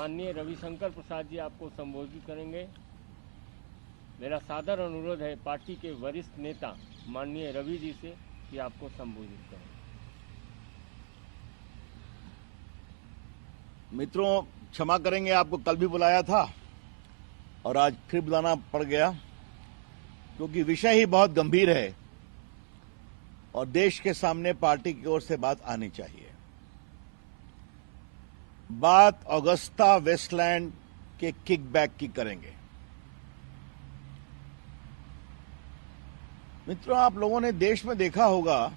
माननीय रविशंकर प्रसाद जी आपको संबोधित करेंगे। मेरा सादर अनुरोध है पार्टी के वरिष्ठ नेता माननीय रवि जी से कि आपको संबोधित करें। मित्रों, क्षमा करेंगे, आपको कल भी बुलाया था और आज फिर बुलाना पड़ गया, क्योंकि विषय ही बहुत गंभीर है और देश के सामने पार्टी की ओर से बात आनी चाहिए। बात ऑगस्टा वेस्टलैंड के किकबैक की करेंगे। मित्रों, आप लोगों ने देश में देखा होगा,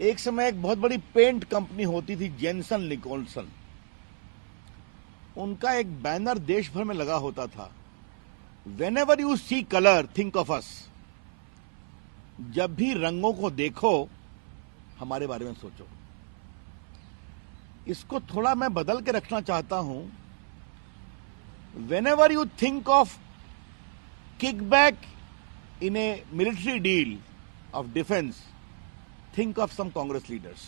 एक समय एक बहुत बड़ी पेंट कंपनी होती थी, जेनसन निकोलसन। उनका एक बैनर देश भर में लगा होता था, whenever you see colour think of us. जब भी रंगों को देखो हमारे बारे में सोचो। इसको थोड़ा मैं बदल के रखना चाहता हूं, whenever you think of kickback in a military deal of defence, think of some Congress leaders.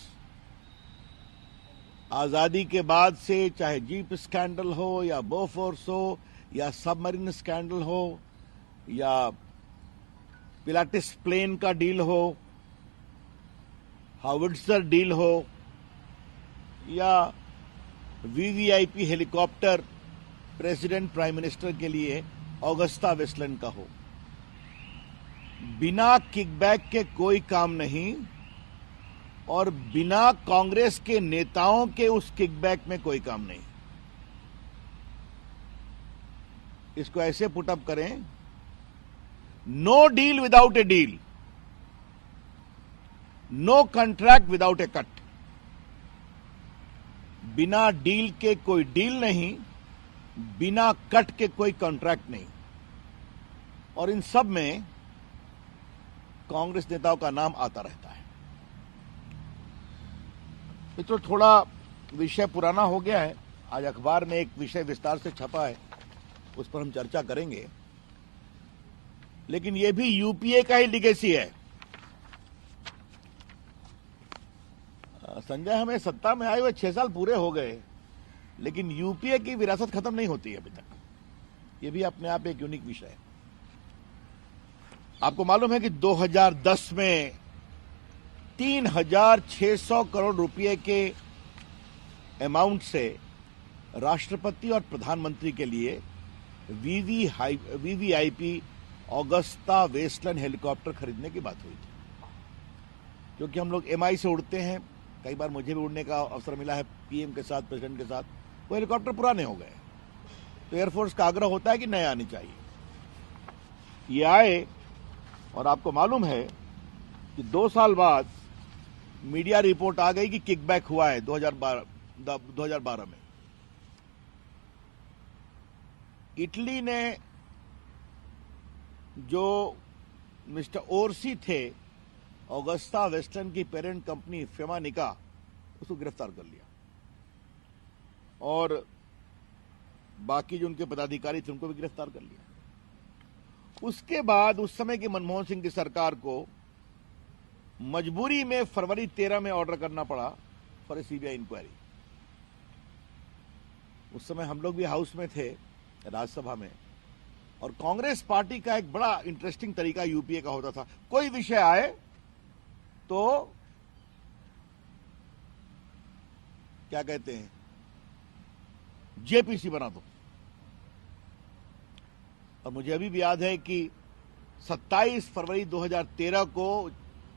आजादी के बाद से चाहे जीप स्कैंडल हो या बोफोर्स हो या सबमरीन स्कैंडल हो या पिलाटिस प्लेन का डील हो, हावर्डसर डील हो या VVIP helicopter president prime minister के लिए ऑगस्टा वेस्टलैंड का हो, बिना किकबैक के कोई काम नहीं और बिना कांग्रेस के नेताओं के उस किकबैक में कोई काम नहीं। इसको ऐसे पुटअप करें, no deal without a deal, no contract without a cut. बिना डील के कोई डील नहीं, बिना कट के कोई कॉन्ट्रैक्ट नहीं। और इन सब में कांग्रेस नेताओं का नाम आता रहता है। मित्रों, थोड़ा विषय पुराना हो गया है। आज अखबार में एक विषय विस्तार से छपा है, उस पर हम चर्चा करेंगे, लेकिन यह भी यूपीए का ही लिगेसी है। संजय, हमें सत्ता में आए हुए 6 साल पूरे हो गए, लेकिन यूपीए की विरासत खत्म नहीं होती है अभी तक। यह भी अपने आप एक यूनिक विषय है। आपको मालूम है कि 2010 में 3,600 करोड़ रुपए के अमाउंट से राष्ट्रपति और प्रधानमंत्री के लिए वीवीआईपी ऑगस्टा वेस्टलैंड हेलीकॉप्टर खरीदने की बात हुई थी। क्योंकि हम लोग एमआई से उड़ते हैं, कई बार मुझे भी उड़ने का अवसर मिला है पीएम के साथ, प्रेसिडेंट के साथ। वो हेलीकॉप्टर पुराने हो गए, तो एयरफोर्स का आग्रह होता है कि नए आने चाहिए। ये आए और आपको मालूम है कि 2 साल बाद मीडिया रिपोर्ट आ गई कि किकबैक हुआ है 2012 में। इटली ने जो मिस्टर ओरसी थे, ऑगस्टा वेस्टलैंड की पेरेंट कंपनी फेमानिका, उसको गिरफ्तार कर लिया और बाकी जो उनके पदाधिकारी थे उनको भी गिरफ्तार कर लिया। उसके बाद उस समय की मनमोहन सिंह की सरकार को मजबूरी में फरवरी 13 में ऑर्डर करना पड़ा फॉर ए सीबीआई इंक्वायरी। उस समय हम लोग भी हाउस में थे, राज्यसभा में, और कांग्रेस पार्टी का एक बड़ा इंटरेस्टिंग तरीका यूपीए का होता था, कोई विषय आए तो क्या कहते हैं, जेपीसी बना दो। और मुझे अभी भी याद है कि 27 फरवरी 2013 को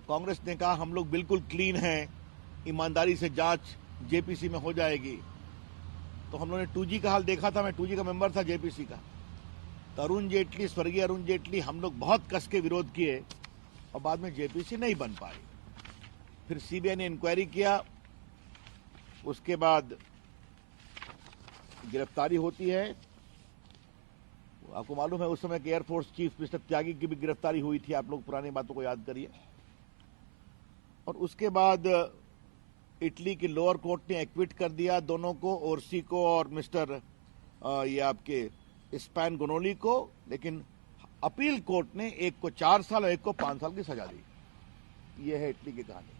कांग्रेस ने कहा हम लोग बिल्कुल क्लीन हैं, ईमानदारी से जांच जेपीसी में हो जाएगी। तो हम लोगों ने 2G का हाल देखा था, मैं 2G का मेंबर था जेपीसी का। तो अरुण जेटली, स्वर्गीय अरुण जेटली, हम लोग बहुत कस के विरोध किए और बाद में जेपीसी नहीं बन पाई। फिर सीबीआई ने इंक्वायरी किया, उसके बाद गिरफ्तारी होती है। आपको मालूम है उस समय के एयरफोर्स चीफ मिस्टर त्यागी की भी गिरफ्तारी हुई थी। आप लोग पुरानी बातों को याद करिए। और उसके बाद इटली की लोअर कोर्ट ने एक्विट कर दिया दोनों को, ओरसी को और मिस्टर ये आपके स्पैनगोनोली को। लेकिन अपील कोर्ट ने एक को 4 साल और एक को 5 साल की सजा दी। यह है इटली की कहानी।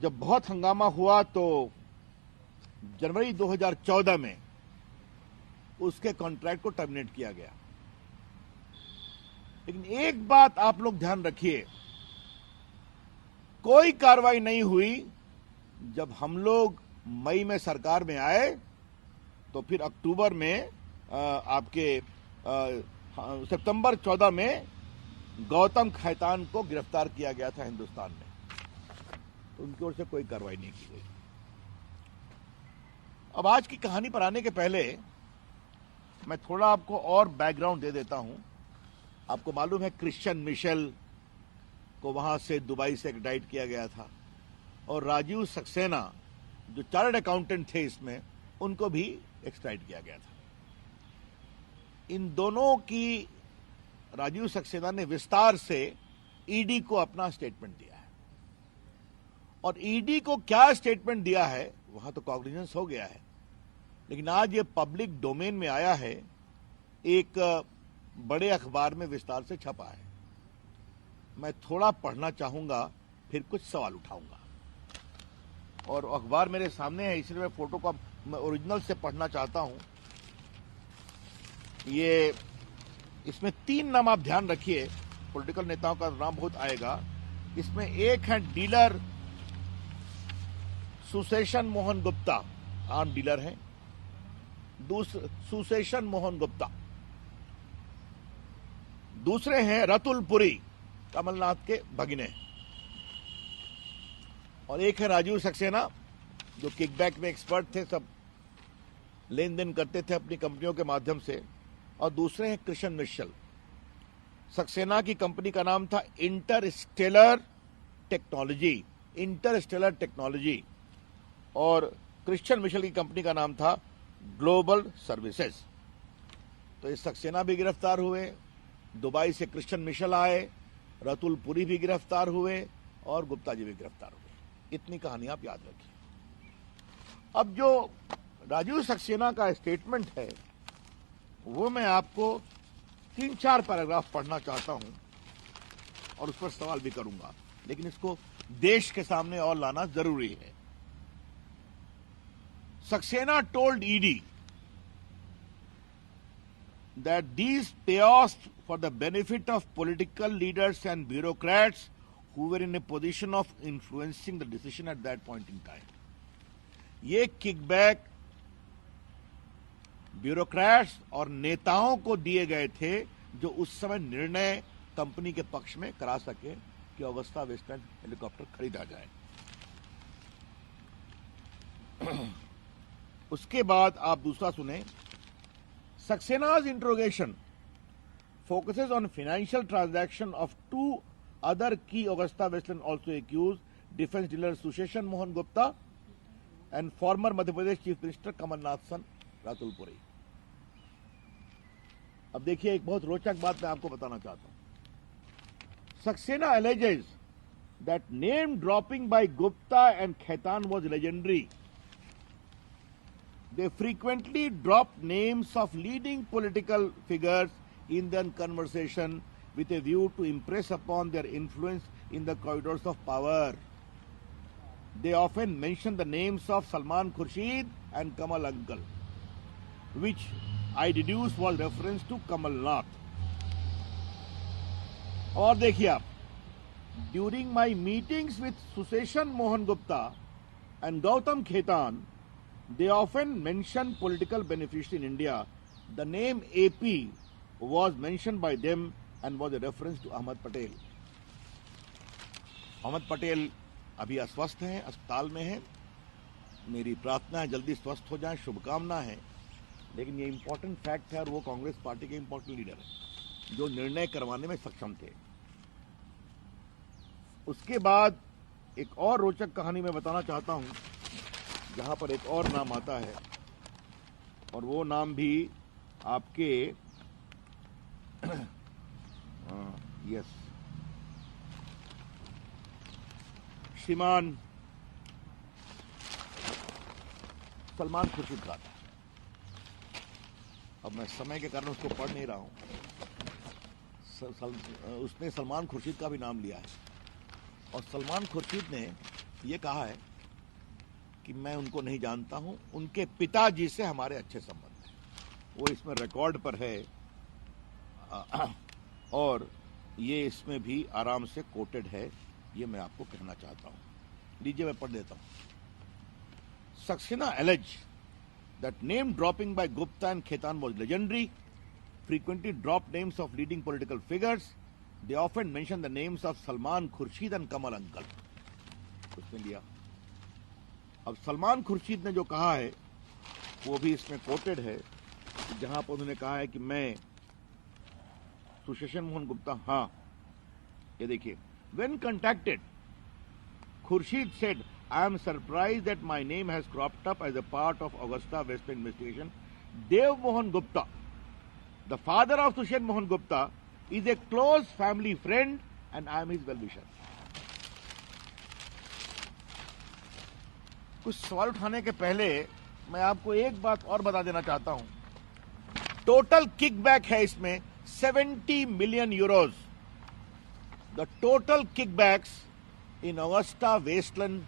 जब बहुत हंगामा हुआ तो जनवरी 2014 में उसके कॉन्ट्रैक्ट को टर्मिनेट किया गया। लेकिन एक बात आप लोग ध्यान रखिए, कोई कार्रवाई नहीं हुई। जब हम लोग मई में सरकार में आए तो फिर अक्टूबर में सितंबर 14 में गौतम खैतान को गिरफ्तार किया गया था हिंदुस्तान में, तो उनकी ओर से कोई कार्रवाई नहीं की गई। अब आज की कहानी पर आने के पहले मैं थोड़ा आपको और बैकग्राउंड दे देता हूं। आपको मालूम है क्रिश्चियन मिशेल को वहां से दुबई से एक्सट्राडिट किया गया था, और राजीव सक्सेना जो चार्टर्ड अकाउंटेंट थे इसमें, उनको भी एक्सट्राडिट किया गया था। इन दोनों की राजीव सक्सेना ने विस्तार से ईडी को अपना स्टेटमेंट दिया है, और ईडी को क्या स्टेटमेंट दिया है वहां तो कॉग्निजेंस हो गया है, लेकिन आज ये पब्लिक डोमेन में आया है, एक बड़े अखबार में विस्तार से छपा है। मैं थोड़ा पढ़ना चाहूंगा, फिर कुछ सवाल उठाऊंगा। और अखबार मेरे सामने है, इसलिए मैं फोटो को मैं ओरिजिनल से पढ़ना चाहता हूं। ये इसमें 3 नाम आप ध्यान रखिए, पॉलिटिकल नेताओं का नाम बहुत आएगा। इसमें एक है dealer Susheshan Mohan Gupta, arm dealer हैं। सुशेषन मोहन गुप्ता। दूसरे हैं रतुल पुरी, कमलनाथ के भगिने। और एक है राजीव सक्सेना, जो किकबैक में एक्सपर्ट थे, सब लेन देन करते थे अपनी कंपनियों के माध्यम से। और दूसरे हैं क्रिश्चियन मिशेल। सक्सेना की कंपनी का नाम था इंटरस्टेलर टेक्नोलॉजी, और क्रिश्चियन मिशेल की कंपनी का नाम था ग्लोबल सर्विसेज। तो ये सक्सेना भी गिरफ्तार हुए, दुबई से क्रिश्चियन मिशेल आए, रतुल पुरी भी गिरफ्तार हुए, और गुप्ता जी भी गिरफ्तार हुए। इतनी कहानी आप याद रखिए। अब जो राजीव सक्सेना का स्टेटमेंट है, वो मैं आपको 3-4 पैराग्राफ पढ़ना चाहता हूं, और उस पर सवाल भी करूंगा, लेकिन इसको देश के सामने और लाना जरूरी है। Saxena told ED that these payoffs for the benefit of political leaders and bureaucrats who were in a position of influencing the decision at that point in time. ये किकबैक ब्यूरोक्रेट्स और नेताओं को दिए गए थे, जो उस समय निर्णय कंपनी के पक्ष में करा सके कि ऑगस्टा वेस्टलैंड हेलीकॉप्टर खरीदा जाए। उसके बाद आप दूसरा सुने। सक्सेना's interrogation focuses on financial transaction of 2 other key Augusta Westland also accused defense dealer Susheshan Mohan Gupta and former Madhya Pradesh Chief Minister Kamal Nath son Ratul Puri। अब देखिए, एक बहुत रोचक बात मैं आपको बताना चाहता हूं। Saxena alleges that name dropping by Gupta and Khaitan was legendary. They frequently dropped names of leading political figures in their conversation with a view to impress upon their influence in the corridors of power. They often mentioned the names of Salman Khurshid and Kamal Uncle, which I deduce was reference to Kamal Nath. और देखिए आप, during my meetings with Susheshan Mohan Gupta and Gautam Khaitan, they often mention political beneficiaries in India. The name AP was mentioned by them and was a reference to Ahmad Patel. Ahmad Patel अभी अस्वस्थ हैं, अस्पताल में हैं। मेरी प्रार्थना है जल्दी स्वस्थ हो जाएं, शुभकामना है। लेकिन ये इंपॉर्टेंट फैक्ट है, और वो कांग्रेस पार्टी के इंपॉर्टेंट लीडर हैं जो निर्णय करवाने में सक्षम थे। उसके बाद एक और रोचक कहानी मैं बताना चाहता हूं, जहां पर एक और नाम आता है, और वो नाम भी आपके यस श्रीमान सलमान खुर्शीद का था। अब मैं समय के कारण उसको पढ़ नहीं रहा हूं। उसने सलमान खुर्शीद का भी नाम लिया है, और सलमान खुर्शीद ने यह कहा है कि मैं उनको नहीं जानता हूं, उनके पिताजी से हमारे अच्छे संबंध हैं, वो इसमें रिकॉर्ड पर है और ये इसमें भी आराम से कोटेड है, ये मैं आपको कहना चाहता हूं। लीजिए मैं पढ़ देता हूं। Saxena alleged that name dropping by Gupta and Khaitan was legendary, frequently dropped names of leading political figures. They often mentioned the names of Salman Khurshid and Kamal Uncle. उसने लिया। अब सलमान खुर्शीद ने जो कहा है वो भी इसमें कोटेड है, जहां पर उन्होंने कहा है कि मैं सुशेषन मोहन गुप्ता, हाँ ये देखिए, when contacted, Khurshid said, I am surprised that my name has cropped up as a part of Augusta Westland investigation. Dev Mohan Gupta, the father of Sushen Mohan Gupta, is a close family friend and I am his well-wisher. कुछ सवाल उठाने के पहले मैं आपको एक बात और बता देना चाहता हूं। टोटल किकबैक है इसमें 70 million euros. The total kickbacks in Agusta Westland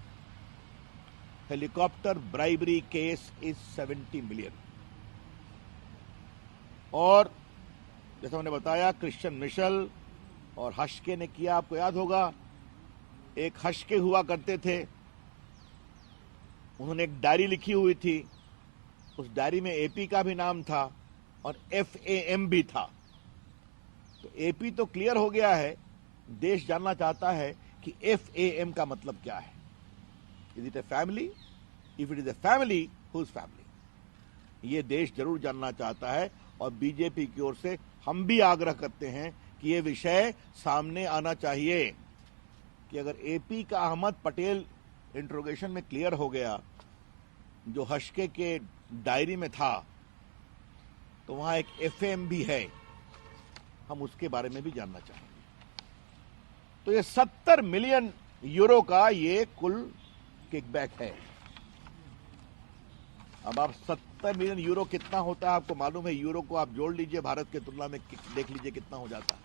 helicopter bribery case is 70 million. और जैसा मैंने बताया, क्रिश्चियन मिशेल और हश्के ने किया। आपको याद होगा, एक हश्के हुआ करते थे, उन्होंने एक डायरी लिखी हुई थी, उस डायरी में एपी का भी नाम था और FAM भी था। तो एपी तो क्लियर हो गया है, देश जानना चाहता है कि FAM का मतलब क्या है। Is it a family? If it is a family, whose family? ये देश जरूर जानना चाहता है और बीजेपी की ओर से हम भी आग्रह करते हैं कि ये विषय सामने आना चाहिए कि अगर एपी का अहमद पटेल इंट्रोगेशन में क्लियर हो गया, जो हश्के के डायरी में था, तो वहां एक FAM भी है, हम उसके बारे में भी जानना चाहेंगे। तो ये 70 मिलियन यूरो का ये कुल किकबैक है। अब आप 70 मिलियन यूरो कितना होता है आपको मालूम है? यूरो को आप जोड़ लीजिए भारत के तुलना में, देख लीजिए कितना हो जाता है।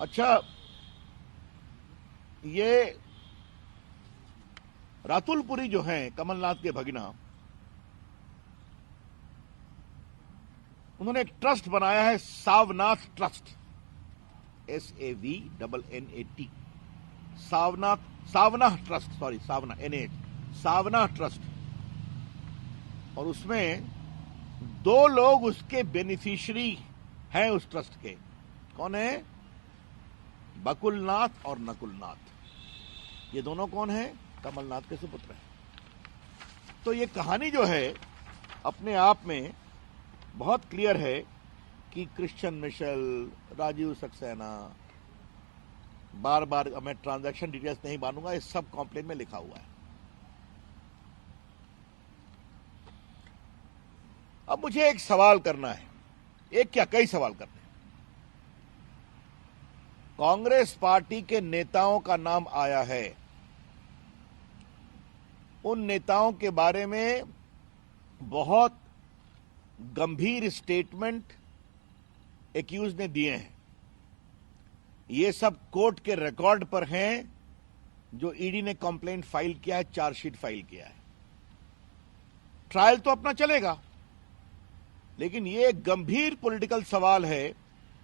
अच्छा, ये रातुलपुरी जो हैं कमलनाथ के भगिना, उन्होंने एक ट्रस्ट बनाया है, सावनाथ ट्रस्ट, SAVNNAT, सावना ट्रस्ट, सॉरी सावना NH, सावना ट्रस्ट। और उसमें 2 लोग उसके बेनिफिशियरी हैं उस ट्रस्ट के। कौन है? बकुलनाथ और नकुलनाथ। ये दोनों कौन है? कमलनाथ के सुपुत्र हैं। तो ये कहानी जो है अपने आप में बहुत क्लियर है कि क्रिश्चियन मिशेल, राजीव सक्सेना, बार बार मैं ट्रांजैक्शन डिटेल्स नहीं मानूंगा, ये सब कॉम्प्लेन में लिखा हुआ है। अब मुझे एक सवाल करना है, एक क्या कई सवाल करने हैं। कांग्रेस पार्टी के नेताओं का नाम आया है, उन नेताओं के बारे में बहुत गंभीर स्टेटमेंट एक्यूज ने दिए हैं। ये सब कोर्ट के रिकॉर्ड पर हैं, जो ईडी ने कंप्लेंट फाइल किया है, चार्जशीट फाइल किया है। ट्रायल तो अपना चलेगा, लेकिन ये एक गंभीर पॉलिटिकल सवाल है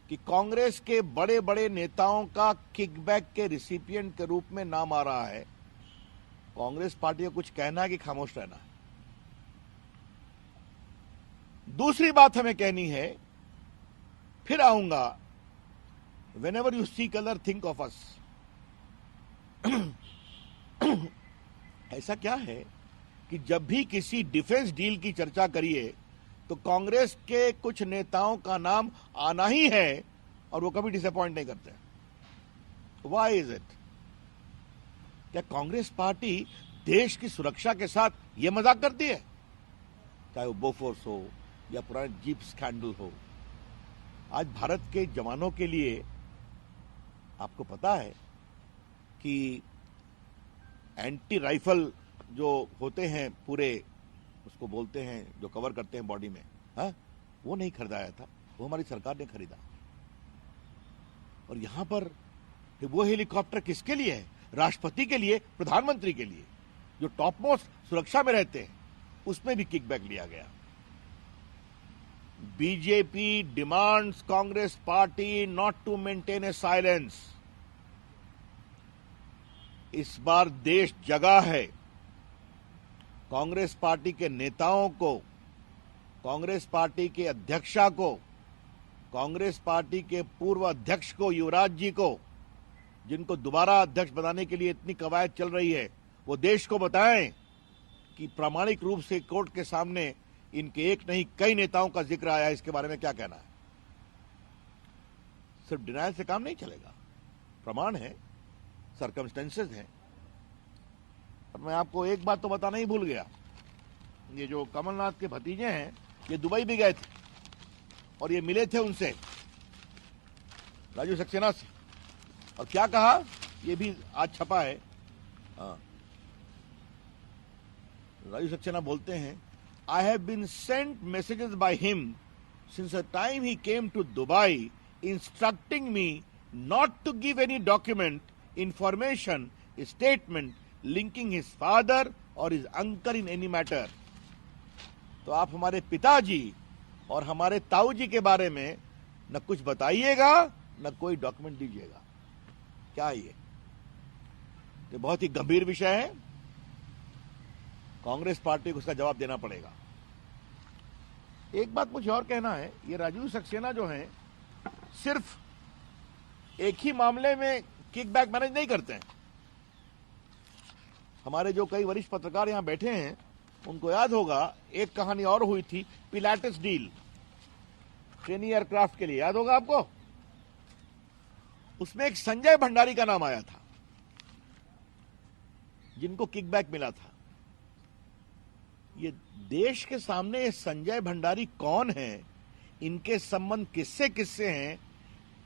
कि कांग्रेस के बड़े बड़े नेताओं का किकबैक के रिसिपिएंट के रूप में नाम आ रहा है। कांग्रेस पार्टी को कुछ कहना है कि खामोश रहना है? दूसरी बात हमें कहनी है, फिर आऊंगा, whenever you seek other, think of us। ऐसा क्या है कि जब भी किसी डिफेंस डील की चर्चा करिए तो कांग्रेस के कुछ नेताओं का नाम आना ही है और वो कभी डिसअपॉइंट नहीं करते? Why is it? क्या कांग्रेस पार्टी देश की सुरक्षा के साथ ये मजाक करती है? चाहे वो बोफोर्स हो या पुराने जीप स्कैंडल हो। आज भारत के जवानों के लिए आपको पता है कि एंटी राइफल जो होते हैं, पूरे उसको बोलते हैं, जो कवर करते हैं बॉडी में, हाँ, वो नहीं खरीदाया था, वो हमारी सरकार ने खरीदा। और यहां पर वो हेलीकॉप्टर किसके लिए है? राष्ट्रपति के लिए, प्रधानमंत्री के लिए, जो टॉप मोस्ट सुरक्षा में रहते हैं, उसमें भी किकबैक लिया गया। BJP demands Congress party not to maintain a silence. इस बार देश जगा है। कांग्रेस पार्टी के नेताओं को, कांग्रेस पार्टी के अध्यक्षा को, कांग्रेस पार्टी के पूर्व अध्यक्ष को, युवराज जी को, जिनको दोबारा अध्यक्ष बनाने के लिए इतनी कवायद चल रही है, वो देश को बताएं कि प्रामाणिक रूप से कोर्ट के सामने इनके एक नहीं कई नेताओं का जिक्र आया है। इसके बारे में क्या कहना है? सिर्फ डिनायल से काम नहीं चलेगा, प्रमाण है, सर्कमस्टेंसेस हैं। और मैं आपको एक बात तो बताना ही भूल गया, ये जो कमलनाथ के भतीजे हैं, ये दुबई भी गए थे और ये मिले थे उनसे, राजू सक्सेना से, और क्या कहा, ये भी आज छपा है। राजू सक्सेना बोलते हैं, I have been sent messages by him since the time he came to Dubai instructing me not to give any document, information, statement linking his father or his uncle in any matter. तो आप हमारे पिताजी और हमारे ताऊ जी के बारे में न कुछ बताइएगा न कोई डॉक्यूमेंट दीजिएगा। क्या ये बहुत ही गंभीर विषय है, कांग्रेस पार्टी को उसका जवाब देना पड़ेगा। एक बात मुझे और कहना है, ये राजू सक्सेना जो हैं, सिर्फ एक ही मामले में किकबैक मैनेज नहीं करते हैं। हमारे जो कई वरिष्ठ पत्रकार यहां बैठे हैं, उनको याद होगा एक कहानी और हुई थी, पिलाटस डील, ट्रेनी एयरक्राफ्ट के लिए, याद होगा आपको? उसमें एक संजय भंडारी का नाम आया था, जिनको किकबैक मिला था। ये देश के सामने ये संजय भंडारी कौन है, इनके संबंध किससे किससे हैं,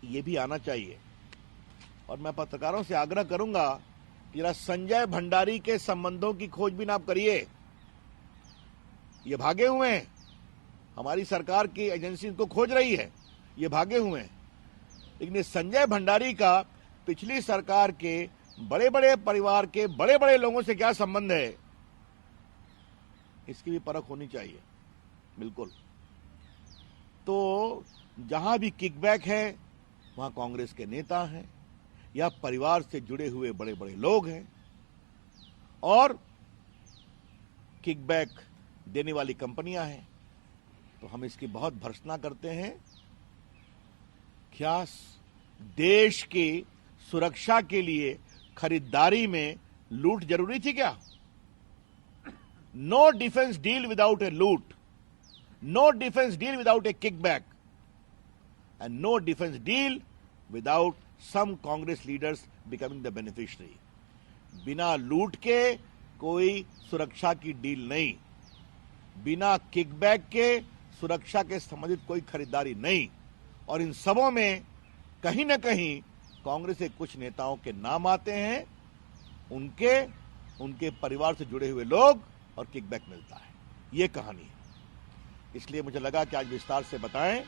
ये भी आना चाहिए। और मैं पत्रकारों से आग्रह करूंगा कि जरा संजय भंडारी के संबंधों की खोजबीन आप करिए। ये भागे हुए हैं, हमारी सरकार की एजेंसी इनको खोज रही है, ये भागे हुए हैं। लेकिन ये संजय भंडारी का पिछली सरकार के बड़े बड़े परिवार के बड़े बड़े लोगों से क्या संबंध है, इसकी भी परख होनी चाहिए। बिल्कुल। तो जहां भी किकबैक है, वहां कांग्रेस के नेता हैं या परिवार से जुड़े हुए बड़े बड़े लोग हैं, और किकबैक देने वाली कंपनियां हैं। तो हम इसकी बहुत भर्त्सना करते हैं। क्या देश की सुरक्षा के लिए खरीदारी में लूट जरूरी थी क्या? No defence deal without a loot, no defence deal without a kickback, and no defence deal without some Congress leaders becoming the beneficiary. बिना लूट के कोई सुरक्षा की डील नहीं, बिना किकबैक के सुरक्षा के संबंधित कोई खरीदारी नहीं। और इन सबों में कहीं ना कहीं कांग्रेस के कुछ नेताओं के नाम आते हैं, उनके परिवार से जुड़े हुए लोग, और किकबैक मिलता है। ये कहानी है। इसलिए मुझे लगा कि आज विस्तार से बताएं।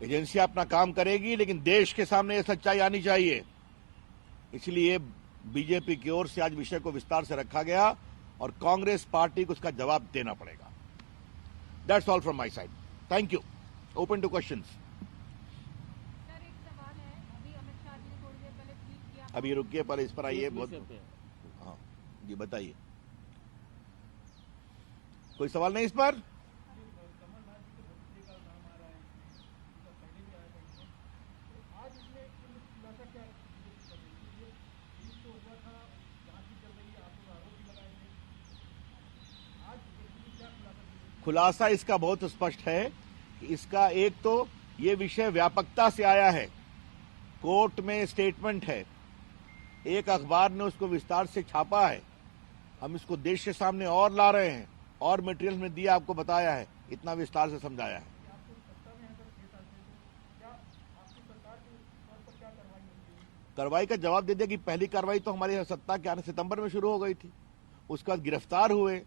एजेंसियां अपना काम करेगी, लेकिन देश के सामने यह सच्चाई आनी चाहिए। इसलिए बीजेपी की ओर से आज विषय को विस्तार से रखा गया और कांग्रेस पार्टी को उसका जवाब देना पड़ेगा। That's all from my side. Thank you. Open two questions. Sir एक सवाल है, अभी अमित शाह जी ने थोड़ी देर पहले ट्वीट किया। अभी रुकिए, पर इस पर आइए। बहुत विषय पे। हाँ जी, बताइए। कोई सवाल नहीं इस पर? खुलासा इसका बहुत स्पष्ट है कि इसका एक तो ये विषय व्यापकता से आया है, कोर्ट में स्टेटमेंट है, एक अखबार ने उसको विस्तार से छापा है, हम इसको देश के सामने और ला रहे हैं, और मटेरियल में दिया, आपको बताया है, इतना विस्तार से समझाया है। कार्रवाई का जवाब दे दिया कि पहली कार्रवाई तो हमारी सत्ता के आने सितंबर में शुरू हो गई थी। उसके बाद गिरफ्तार हुए,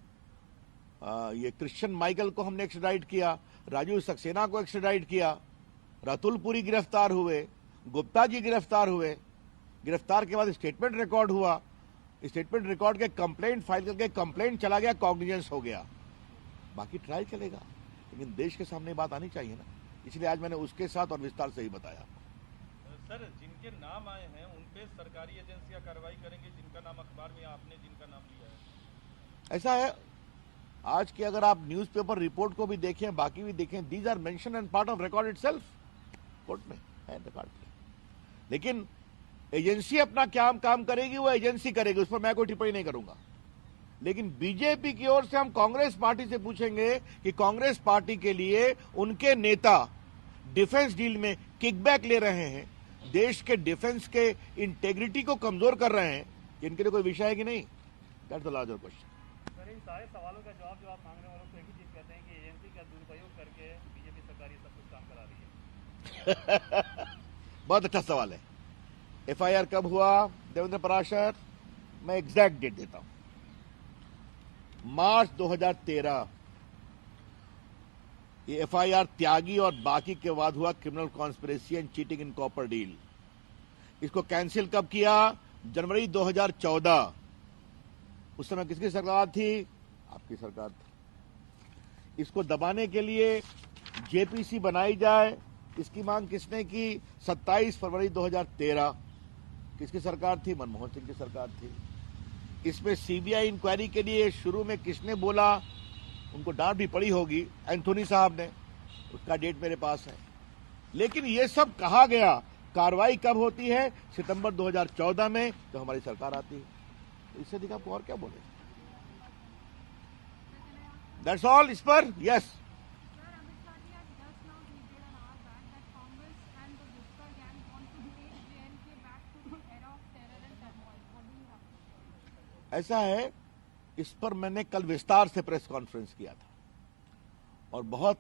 ये क्रिश्चियन माइकल को हमने एक्स्ट्राडाइट किया, राजू सक्सेना को एक्स्ट्राडाइट किया, रातुल पुरी गिरफ्तार हुए, गुप्ता जी गिरफ्तार हुए। गिरफ्तार के बाद स्टेटमेंट रिकॉर्ड हुआ, स्टेटमेंट रिकॉर्ड के कंप्लेंट फाइल करके कंप्लेंट चला गया, कॉग्निजेंस हो गया, बाकी ट्रायल चलेगा। लेकिन देश के सामने बात आनी चाहिए ना, इसलिए आज मैंने उसके साथ और विस्तार से ही बताया। सर, जिनके नाम आए हैं उन पे सरकारी एजेंसियां कार्रवाई करेंगे, जिनका नाम अखबार में आपने जिनका नाम लिया है? ऐसा है, आज के अगर आप न्यूज़पेपर रिपोर्ट को भी देखें, बाकी भी देखें, these are mentioned and part of record itself, court में है रिकॉर्ड। लेकिन एजेंसी अपना क्या काम करेगी वो एजेंसी करेगी, उस पर मैं कोई टिप्पणी नहीं करूंगा। लेकिन बीजेपी की ओर से हम कांग्रेस पार्टी से पूछेंगे कि कांग्रेस पार्टी के लिए उनके नेता डिफेंस डील में किकबैक ले रहे हैं, देश के डिफेंस के इंटेग्रिटी को कमजोर कर रहे हैं, इनके लिए कोई विषय है कि नहीं? That's the larger question. Sir, इन सारे सवालों का जवाब जो आप मांगने वालों को एक ही चीज कहते हैं कि एजेंसी का दुरुपयोग करके बीजेपी सरकार ये सब कुछ काम करा रही है। बहुत अच्छा सवाल है। एफआईआर कब हुआ देवेंद्र पराशर? मैं एग्जैक्ट डेट देता हूं, मार्च 2013। ये एफआईआर त्यागी और बाकी के बाद हुआ criminal conspiracy and cheating in copper deal. इसको कैंसिल कब किया? जनवरी 2014। उस समय किसकी सरकार थी? आपकी सरकार थी। इसको दबाने के लिए जेपीसी बनाई जाए, इसकी मांग किसने की? 27 फरवरी 2013। किसकी सरकार थी? मनमोहन सिंह की सरकार थी। इसमें सीबीआई इंक्वायरी के लिए शुरू में किसने बोला? उनको डांट भी पड़ी होगी, एंथोनी साहब ने, उसका डेट मेरे पास है। लेकिन ये सब कहा गया, कार्रवाई कब होती है? सितंबर 2014 में, तो हमारी सरकार आती है। तो इससे अधिक आपको और क्या बोले? दैट्स ऑल इस पर। Yes, Sir, Amit Shah ji had just now tweeted an hour back that Congress and the Gupta gang want to take JNK back to the era of terror and turmoil. What do you have to say? ऐसा है, इस पर मैंने कल विस्तार से press conference किया था और बहुत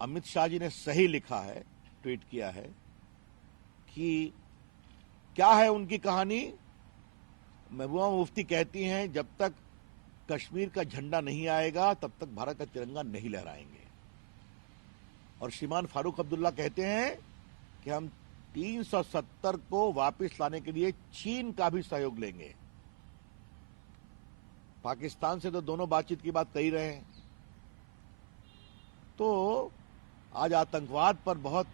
अमित शाह जी ने सही लिखा है, ट्वीट किया है कि क्या है उनकी कहानी। महबूबा मुफ्ती कहती हैं जब तक कश्मीर का झंडा नहीं आएगा तब तक भारत का तिरंगा नहीं लहराएंगे। और श्रीमान फारूक अब्दुल्ला कहते हैं कि हम 370 को वापस लाने के लिए चीन का भी सहयोग लेंगे। पाकिस्तान से तो दोनों बातचीत की बात कर ही रहे हैं। तो आज आतंकवाद पर बहुत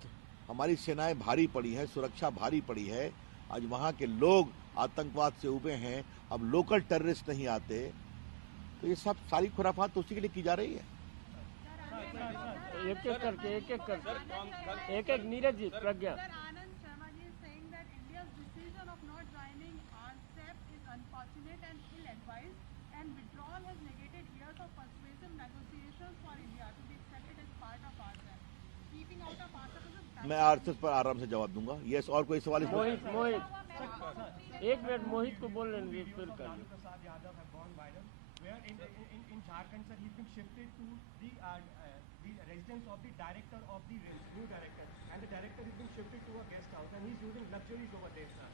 हमारी सेनाएं भारी पड़ी है, सुरक्षा भारी पड़ी है। आज वहां के लोग आतंकवाद से उबे हैं, अब लोकल टेररिस्ट नहीं आते। तो ये सब सारी खुराफात तो उसी के लिए की जा रही है। एक एक करके एक एक नीरज जी, प्रज्ञा। Sir, Anand Sharma ji is saying that India's decision of not joining RCEP is unfortunate and ill-advised, and withdrawal has negated years of persuasive negotiations for India to be accepted as part of RCEP. Keeping out of RCEP is a मैं RSS पर आराम से जवाब दूंगा। Yes, और कोई सवाल इसमें? मोहित एक मिनट मोहित को बोल लेंगे फिर कर Lalu Prasad Yadav have gone viral, where in Jharkhand, sir, he's been shifted to the residence of the director of the new director, and the director has been shifted to a guest house, and he's using luxuries over there, sir.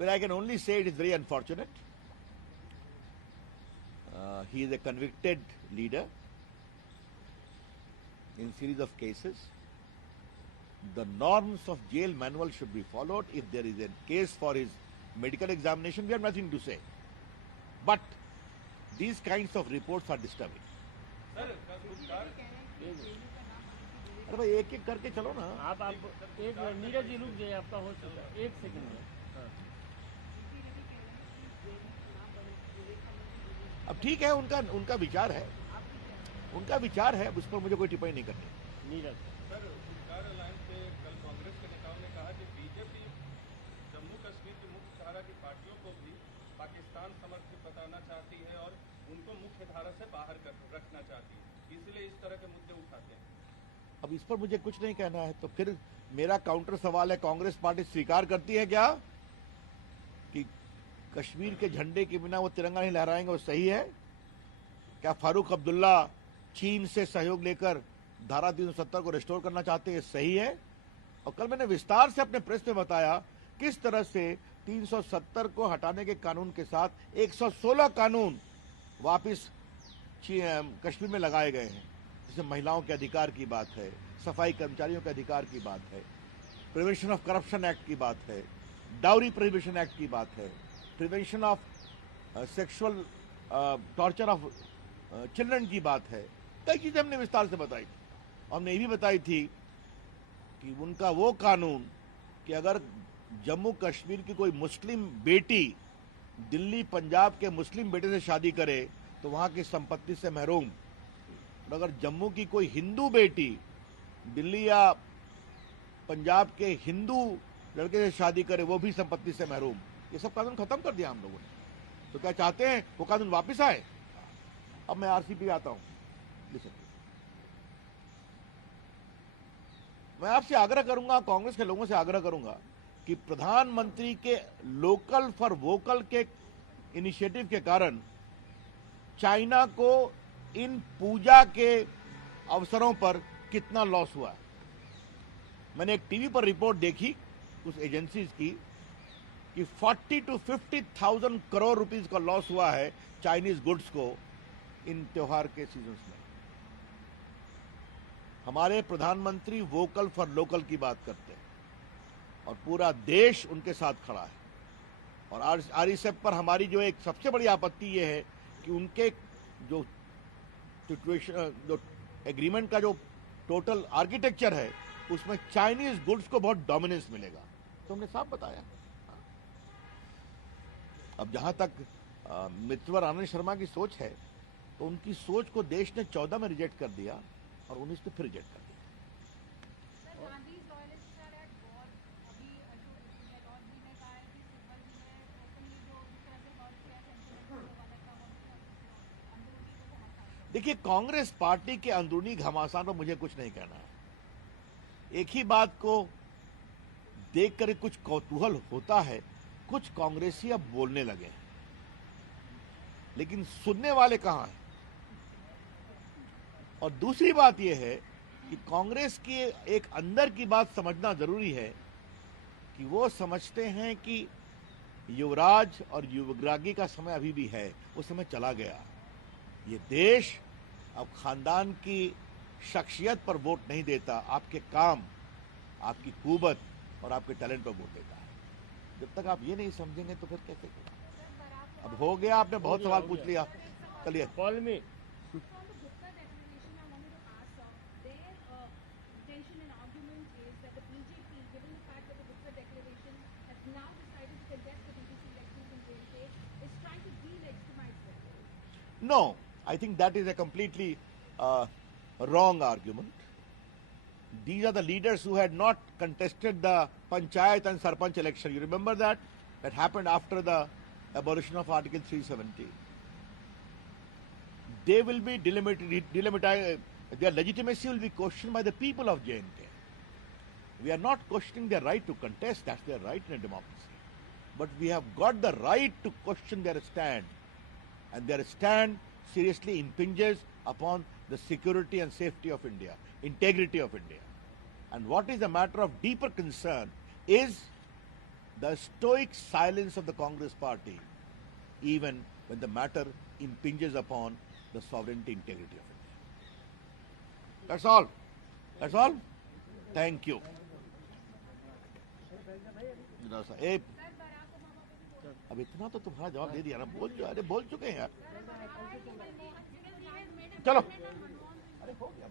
Well, I can only say it is very unfortunate. He is a convicted leader in series of cases. The norms of jail manual should be followed. If there is a case for his medical examination, we have nothing to say. But these kinds of reports are disturbing. Sir, Gupkar अरे भाई एक एक करके चलो ना। आप एक minute Neeraj ji रुक जाइए, आपका हो चुका है, एक सेकंड में। हाँ। अब ठीक है, उनका विचार है, उनका विचार है, उस पर मुझे कोई टिप्पणी नहीं करनी। नीरज सर, गुप्कार अलायंस पे कल कांग्रेस के नेताओं ने कहा कि बीजेपी जम्मू कश्मीर की मुख्य धारा की पार्टियों को भी पाकिस्तान समर्थित बताना चाहती है और उनको मुख्य धारा से बाहर रखना चाहती है, इसलिए इस तरह के मुद्दे उठाते हैं। अब इस पर मुझे कुछ नहीं कहना है, तो फिर मेरा काउंटर सवाल है, कांग्रेस पार्टी स्वीकार करती है क्या कि कश्मीर के झंडे के बिना वो तिरंगा नहीं लहराएंगे? वो सही है क्या? फारूक अब्दुल्ला चीन से सहयोग लेकर धारा 370 को रिस्टोर करना चाहते हैं? सही है। और कल मैंने विस्तार से अपने प्रेस में बताया किस तरह से 370 को हटाने के कानून के साथ 116 कानून वापिस कश्मीर में लगाए गए हैं, जिसमें महिलाओं के अधिकार की बात है, सफाई कर्मचारियों के अधिकार की बात है, प्रिवेंशन ऑफ करप्शन एक्ट की बात है, डाउरी प्रोहिबिशन एक्ट की बात है, prevention of sexual torture of children की बात है, कई चीजें हमने विस्तार से बताई थी। हमने ये भी बताई थी कि उनका वो कानून कि अगर जम्मू कश्मीर की कोई मुस्लिम बेटी दिल्ली पंजाब के मुस्लिम बेटे से शादी करे तो वहां की संपत्ति से महरूम, और अगर जम्मू की कोई हिंदू बेटी दिल्ली या पंजाब के हिंदू लड़के से शादी करे वो भी संपत्ति से महरूम। ये सब कानून खत्म कर दिया हम लोगों ने। तो क्या चाहते हैं वो कानून वापस आए? अब मैं आरसीपी आता हूं। लिसन, मैं आपसे आग्रह करूंगा, कांग्रेस के लोगों से आग्रह करूंगा कि प्रधानमंत्री के लोकल फॉर वोकल के इनिशिएटिव के कारण चाइना को इन पूजा के अवसरों पर कितना लॉस हुआ है। मैंने एक टीवी पर रिपोर्ट देखी उस एजेंसीज की कि 40 to 50,000 करोड़ रुपीस का लॉस हुआ है चाइनीज गुड्स को इन त्योहार के सीजन्स में। हमारे प्रधानमंत्री वोकल फॉर लोकल की बात करते हैं और पूरा देश उनके साथ खड़ा है। और आरईसेप पर हमारी जो एक सबसे बड़ी आपत्ति यह है कि उनके जो सिचुएशन, जो एग्रीमेंट का जो टोटल आर्किटेक्चर है उसमें चाइनीज गुड्स को बहुत डोमिनेंस मिलेगा, तो हमने साफ बताया। अब जहां तक मित्रवर आनंद शर्मा की सोच है तो उनकी सोच को देश ने 14 में रिजेक्ट कर दिया और 19 में फिर रिजेक्ट कर दिया। देखिए, कांग्रेस पार्टी के अंदरूनी घमासान पर मुझे कुछ नहीं कहना है। एक ही बात को देखकर कुछ कौतूहल होता है, कुछ कांग्रेसी अब बोलने लगे हैं, लेकिन सुनने वाले कहां हैं। और दूसरी बात यह है कि कांग्रेस की एक अंदर की बात समझना जरूरी है कि वो समझते हैं कि युवराज और युवरागी का समय अभी भी है, वो समय चला गया। ये देश अब खानदान की शख्सियत पर वोट नहीं देता, आपके काम, आपकी कुवत और आपके टैलेंट पर वोट देता है। जब तक आप ये नहीं समझेंगे तो फिर कैसे होगा? अब हो गया, आपने बहुत सवाल पूछ लिया, चलिए। कॉल में No, I think that is a completely wrong argument. These are the leaders who had not contested the Panchayat and Sarpanch election. You remember that? That happened after the abolition of Article 370. They will be their legitimacy will be questioned by the people of J&K. We are not questioning their right to contest, that's their right in a democracy. But we have got the right to question their stand. And their stand seriously impinges upon the security and safety of India, integrity of India. And what is a matter of deeper concern is the stoic silence of the Congress party, even when the matter impinges upon the sovereignty integrity of India. That's all. That's all. Thank you. अब इतना तो तुम्हारा जवाब दे दिया ना, अरे बोल चुके हैं यार, चलो। अरे हो गया।